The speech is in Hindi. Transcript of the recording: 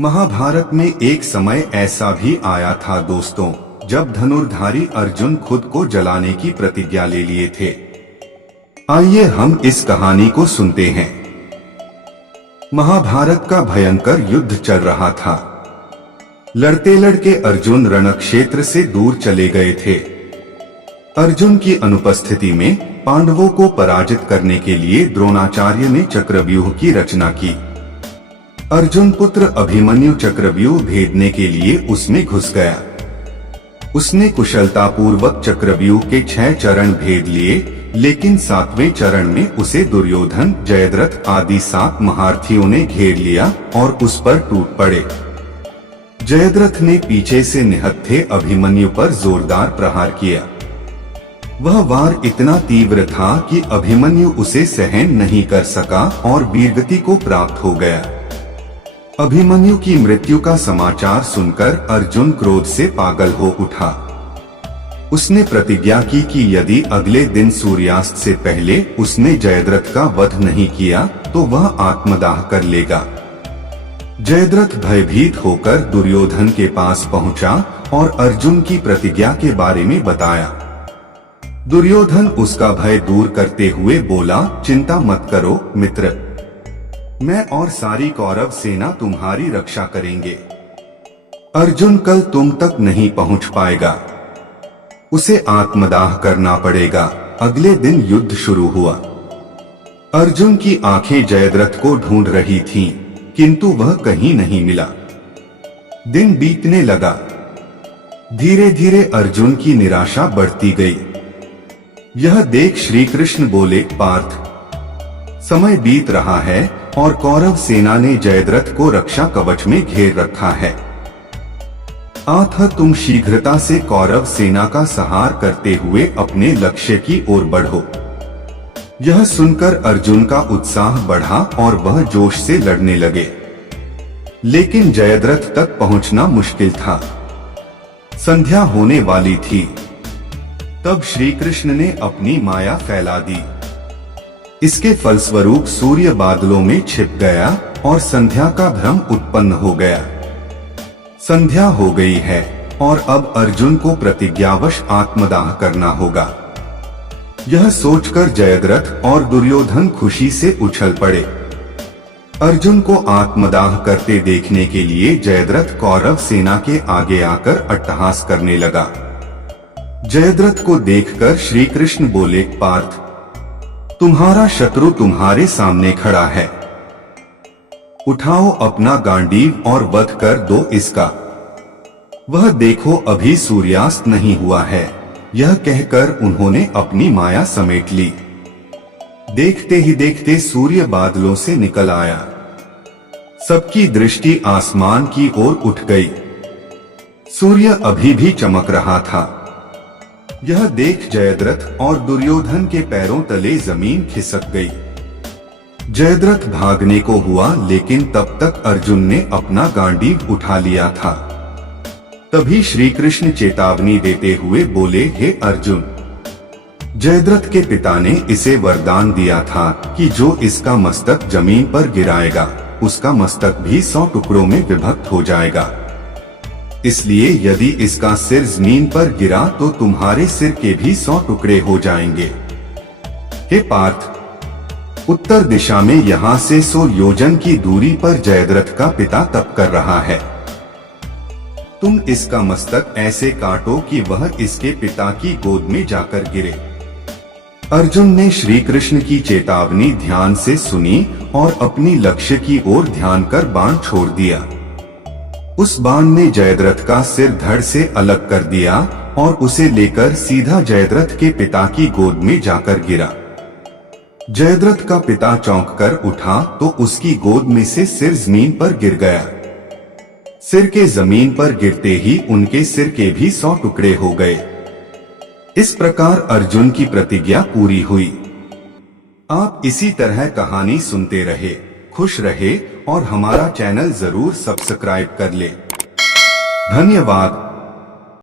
महाभारत में एक समय ऐसा भी आया था दोस्तों, जब धनुर्धारी अर्जुन खुद को जलाने की प्रतिज्ञा ले लिए थे। आइए हम इस कहानी को सुनते हैं। महाभारत का भयंकर युद्ध चल रहा था। लड़ते लड़के अर्जुन रणक्षेत्र से दूर चले गए थे। अर्जुन की अनुपस्थिति में पांडवों को पराजित करने के लिए द्रोणाचार्य ने चक्रव्यूह की रचना की। अर्जुन पुत्र अभिमन्यु चक्रव्यूह भेदने के लिए उसमें घुस गया। उसने कुशलतापूर्वक चक्रव्यूह के 6 चरण भेद लिए, लेकिन 7वें चरण में उसे दुर्योधन, जयद्रथ आदि 7 महारथियों ने घेर लिया और उस पर टूट पड़े। जयद्रथ ने पीछे से निहत्थे अभिमन्यु पर जोरदार प्रहार किया। वह वार इतना तीव्र था कि अभिमन्यु उसे सहन नहीं कर सका और वीरगति को प्राप्त हो गया। अभिमन्यु की मृत्यु का समाचार सुनकर अर्जुन क्रोध से पागल हो उठा। उसने प्रतिज्ञा की कि यदि अगले दिन सूर्यास्त से पहले उसने जयद्रथ का वध नहीं किया तो वह आत्मदाह कर लेगा। जयद्रथ भयभीत होकर दुर्योधन के पास पहुंचा और अर्जुन की प्रतिज्ञा के बारे में बताया। दुर्योधन उसका भय दूर करते हुए बोला, चिंता मत करो मित्र, मैं और सारी कौरव सेना तुम्हारी रक्षा करेंगे। अर्जुन कल तुम तक नहीं पहुंच पाएगा, उसे आत्मदाह करना पड़ेगा। अगले दिन युद्ध शुरू हुआ। अर्जुन की आंखें जयद्रथ को ढूंढ रही थीं, किंतु वह कहीं नहीं मिला। दिन बीतने लगा। धीरे धीरे अर्जुन की निराशा बढ़ती गई। यह देख श्री कृष्ण बोले, पार्थ, समय बीत रहा है और कौरव सेना ने जयद्रथ को रक्षा कवच में घेर रखा है। अतः तुम शीघ्रता से कौरव सेना का संहार करते हुए अपने लक्ष्य की ओर बढ़ो। यह सुनकर अर्जुन का उत्साह बढ़ा और वह जोश से लड़ने लगे, लेकिन जयद्रथ तक पहुंचना मुश्किल था। संध्या होने वाली थी। तब श्री कृष्ण ने अपनी माया फैला दी। इसके फलस्वरूप सूर्य बादलों में छिप गया और संध्या का भ्रम उत्पन्न हो गया। संध्या हो गई है और अब अर्जुन को प्रतिज्ञावश आत्मदाह करना होगा। यह सोचकर जयद्रथ और दुर्योधन खुशी से उछल पड़े। अर्जुन को आत्मदाह करते देखने के लिए जयद्रथ कौरव सेना के आगे आकर अट्टहास करने लगा। जयद्रथ को देखकर श्री कृष्ण बोले, पार्थ, तुम्हारा शत्रु तुम्हारे सामने खड़ा है। उठाओ अपना गांडीव और वध कर दो इसका। वह देखो अभी सूर्यास्त नहीं हुआ है। यह कहकर उन्होंने अपनी माया समेट ली। देखते ही देखते सूर्य बादलों से निकल आया। सबकी दृष्टि आसमान की ओर उठ गई। सूर्य अभी भी चमक रहा था। यह देख जयद्रथ और दुर्योधन के पैरों तले जमीन खिसक गई। जयद्रथ भागने को हुआ, लेकिन तब तक अर्जुन ने अपना गांडीव उठा लिया था। तभी श्री कृष्ण चेतावनी देते हुए बोले, हे अर्जुन, जयद्रथ के पिता ने इसे वरदान दिया था कि जो इसका मस्तक जमीन पर गिराएगा उसका मस्तक भी 100 टुकड़ों में विभक्त हो जाएगा। इसलिए यदि इसका सिर जमीन पर गिरा तो तुम्हारे सिर के भी 100 टुकड़े हो जाएंगे। हे पार्थ, उत्तर दिशा में यहाँ से 100 योजन की दूरी पर जयद्रथ का पिता तप कर रहा है। तुम इसका मस्तक ऐसे काटो कि वह इसके पिता की गोद में जाकर गिरे। अर्जुन ने श्री कृष्ण की चेतावनी ध्यान से सुनी और अपनी लक्ष्य की ओर ध्यान कर बाण छोड़ दिया। उस बाण ने जयद्रथ का सिर धड़ से अलग कर दिया और उसे लेकर सीधा जयद्रथ के पिता की गोद में जाकर गिरा। जयद्रथ का पिता चौंक कर उठा तो उसकी गोद में से सिर जमीन पर गिर गया। सिर के जमीन पर गिरते ही उनके सिर के भी 100 टुकड़े हो गए। इस प्रकार अर्जुन की प्रतिज्ञा पूरी हुई। आप इसी तरह कहानी सुनते रहे, खुश रहे और हमारा चैनल जरूर सब्सक्राइब कर ले। धन्यवाद।